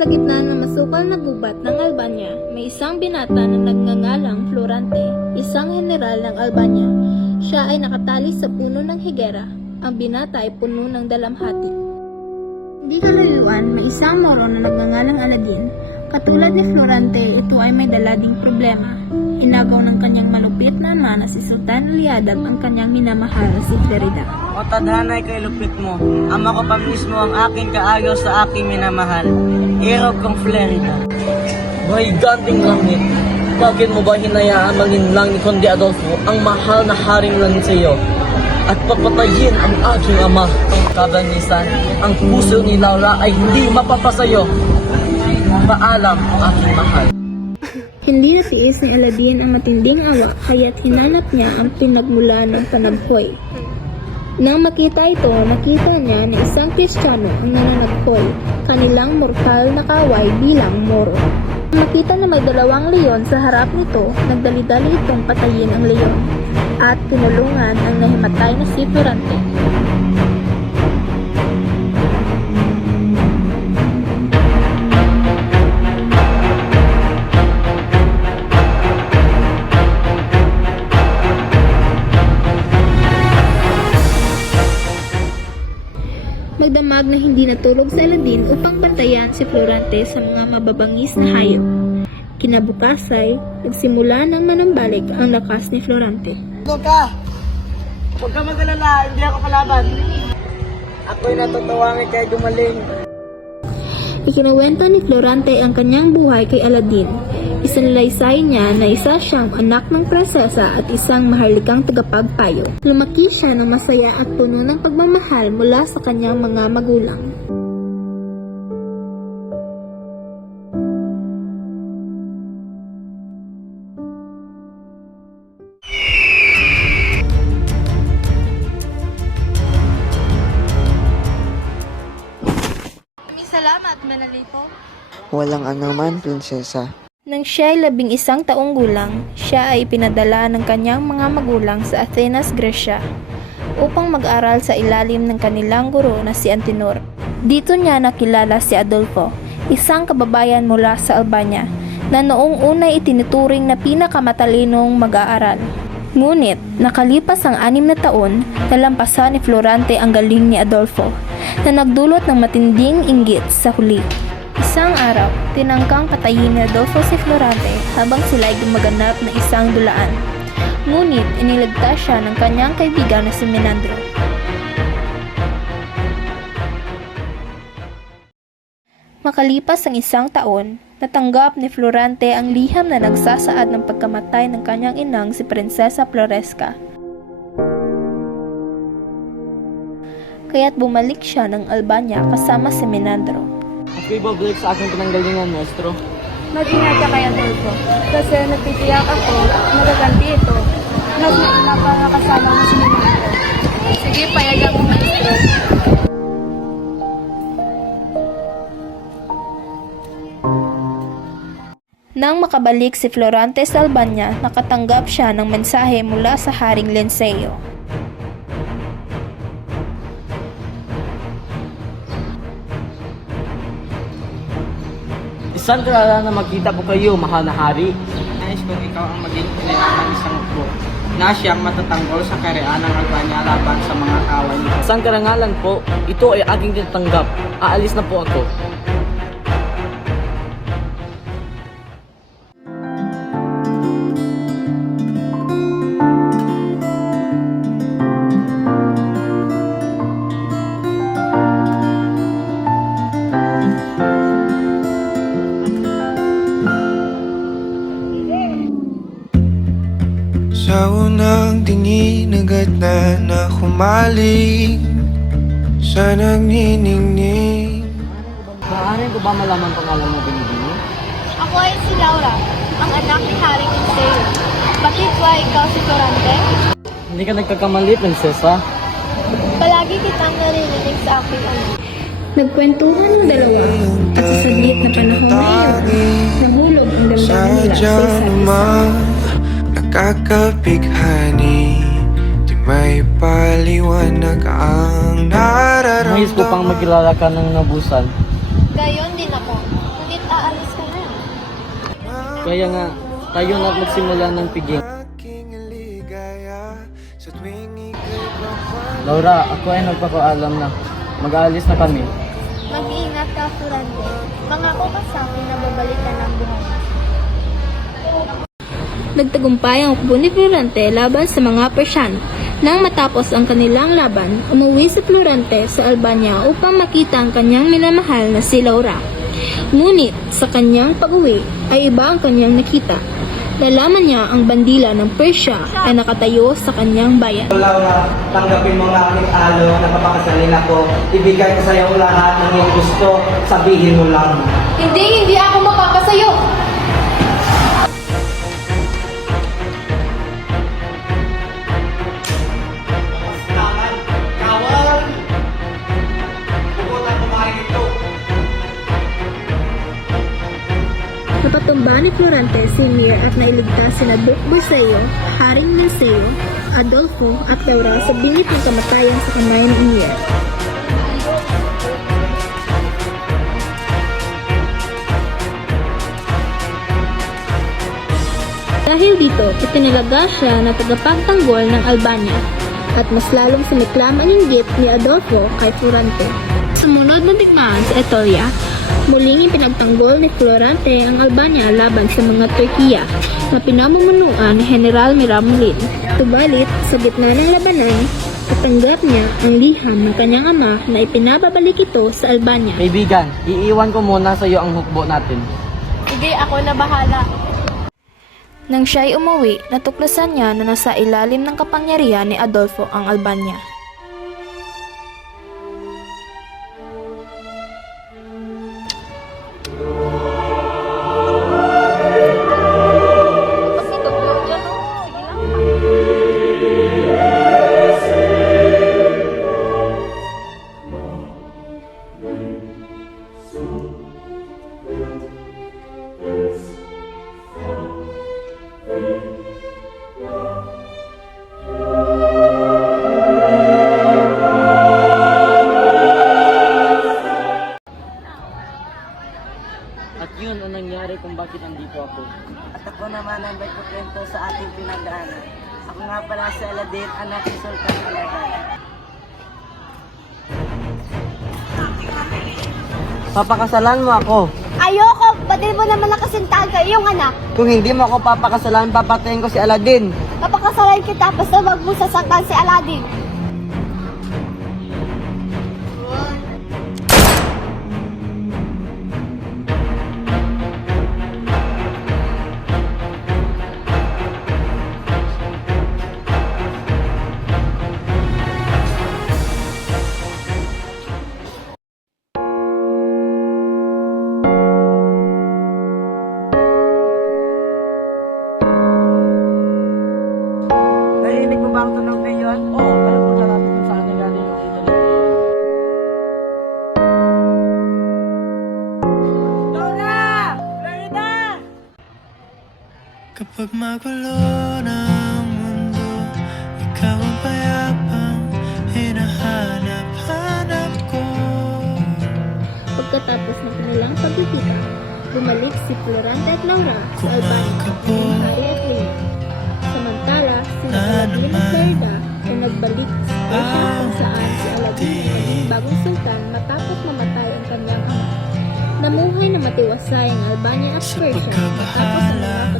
Sa gitna ng masukal na gubat ng Albania, may isang binata na nagngangalang Florante, isang general ng Albania. Siya ay nakatali sa puno ng higera. Ang binata ay puno ng dalamhati. Di kaluluan, may isang moro na nagngangalang Aladin. Katulad ni Florante, ito ay may dala ding problema. Inagaw ng kanyang malupit na ama na si Sultan Aliadab ang kanyang minamahal na si Flerida. O tadhanay kay lupit mo, ama ko pa mismo ang aking kaayaw sa aking minamahal. Iraw kong Flerida. May ganting langit, bakit mo ba hinayaan malinlang ni Conde Adolfo ang mahal na haring langit sa iyo? At papatayin ang aking ama. Kabangisan, ang puso ni Laura ay hindi mapapasayo. Paalam, aking mahal. Hindi natiis ni Aladin ang matinding awa, kaya't hinanap niya ang pinagmula ng panaghoy. Nang makita ito, nakita niya na isang Kristiyano ang nananaghoy, kanilang mortal na kaway bilang Moro. Nang makita na may 2 leon sa harap nito, nagdali-dali itong patayin ang leon, at tinulungan ang nahimatay na si Florante. Magdamag na hindi natulog sa Aladin upang bantayan si Florante sa mga mababangis na hayop. Kinabukasan, nagsimula ng manumbalik ang lakas ni Florante. Huwag ka mag-alala, hindi ako kalaban. Ako'y natutuwangin kay gumaling. Ikinuwento ni Florante ang kanyang buhay kay Aladin. Isinalaysay niya na isa siyang anak ng prinsesa at isang maharlikang tagapagpayo. Lumaki siya ng masaya at puno ng pagmamahal mula sa kanyang mga magulang. Salamat, Manalito. Walang anuman, prinsesa. Nang siya ay 11 taong gulang, siya ay pinadala ng kanyang mga magulang sa Atenas, Gresya, upang mag-aral sa ilalim ng kanilang guro na si Antenor. Dito niya nakilala si Adolfo, isang kababayan mula sa Albania, na noong unay itinuturing na pinakamatalinong mag-aaral. Ngunit, nakalipas ang 6 na taon, nalampasan ni Florante ang galing ni Adolfo, na nagdulot ng matinding inggit sa huli. Isang araw, tinangkang patayin ni Adolfo si Florante habang sila ay gumaganap ng isang dulaan. Ngunit, iniligtas siya ng kanyang kaibigan na si Menandro. Makalipas ang 1 taon, natanggap ni Florante ang liham na nagsasaad ng pagkamatay ng kanyang inang si Prinsesa Floresca. Kaya't bumalik siya ng Albania kasama si Menandro. Ako'y babalik sa aking pinanggalingan, maestro. Mag-ingat ka kay Adolfo. Kasi nagtitiyak ako, magaganti ito. Nakakasama mo si Minandro. Sige, payagan mo, maestro. Nang makabalik si Florante sa Albania, nakatanggap siya ng mensahe mula sa Haring Linceo. Isang karala na magkita po kayo, mahal na hari. Nais kong ikaw ang maging pinayaan ng isang upo na siyang matatanggol sa karean ng Albania laban sa mga kaway nito. Isang karangalan po, ito ay aking tinatanggap. Aalis na po ako. Sa unang tingin agad na humaling sa nagniningning. Maaari ko ba malaman pangalan mo, Binibini? Ako ay si Laura, ang anak ni Haring Linceo. Bakit ba ikaw si Florante? Hindi ka nagkakamali, prinsesa. Palagi kitang naririnig sa aking anak. Nagkwentuhan ng dalawa at sa saglit na panahon na iyon, nahulog ang damdamin nila sa isa't isa. Nakakabighani, di may paliwanag ang nararamdaman. Nais ko pang magkilala ka ng nabusan. Gayon din ako. Bakit aalis ka na? Kaya nga, tayo na magsimula ng piging. Aking ligaya sa tuwing ika'y papalapit. Laura, ako ay nagpapaalam na. Mag-aalis na kami. Mag-iingat ka, Florante. Mangako ka sa akin na babalik ka ng buhay. Nagtagumpay ang hukbo ni Florante laban sa mga Persiano. Nang matapos ang kanilang laban, umuwi si Florante sa Albania upang makita ang kanyang minamahal na si Laura. Ngunit sa kanyang pag-uwi ay iba ang kanyang nakita. Nalaman niya ang bandila ng Persia ay nakatayo sa kanyang bayan. Laura, tanggapin mo ang aking alo na papakasalin ako. Ibigay ko sa iyo lahat ng iyong gusto. Sabihin mo lang. Hindi ako mapapasayo. Kawal! Pupunta kumain ito. Napatumba ni Florante si Mir at nailigtas sina Duke Burseo, Haring Minseo, Adolfo at Laura sa bingit ng kamatayan sa kamay ni Mir. Dahil dito, itinalaga siya na tagapagtanggol ng Albania at mas lalong sumiklam ang inggit ni Adolfo kay Florante. Sumunod na digmaan sa Etruria, muling ipinagtanggol ni Florante ang Albania laban sa mga Turkiya na pinamumunuan ni General Miramolin. Subalit, sa gitna ng labanan, natanggap niya ang liham ng kanyang ama na ipinababalik ito sa Albania. Kaibigan, iiwan ko muna sa iyo ang hukbo natin. Sige, ako na bahala. Nang siya'y umuwi, natuklasan niya na nasa ilalim ng kapangyarihan ni Adolfo ang Albania. At yun ang nangyari kung bakit nandito ako. At ako naman ang nagkukwento sa ating pinagdaanan. Ako nga pala si Aladdin, anak ni Sultan Aladdin. Papakasalan mo ako. Ayoko, badil mo naman nakasintahan sa iyong anak. Kung hindi mo ako papakasalan, papatayin ko si Aladdin. Papakasalan kita, basta wag mo sasaktan si Aladdin. Narinig mo ba ang tunog na yun? Oo, alam ko na natin kung saan nagaling yung ito. Laura! Florida! Kapag magulo ng mundo, ikaw ang payapang hinahanap-hanap ko. Pagkatapos ng kanilang pagkikita, bumalik si Florante at Laura sa Albania ng hari at Lina. Samantala, si Aladdin at Florida ay nagbalik sa Persia kung saan si Aladdin ay naging bagong sultan matapos mamatay ang kanyang ama. Namuhay na matiwasay ang Albania at Persia matapos ang mga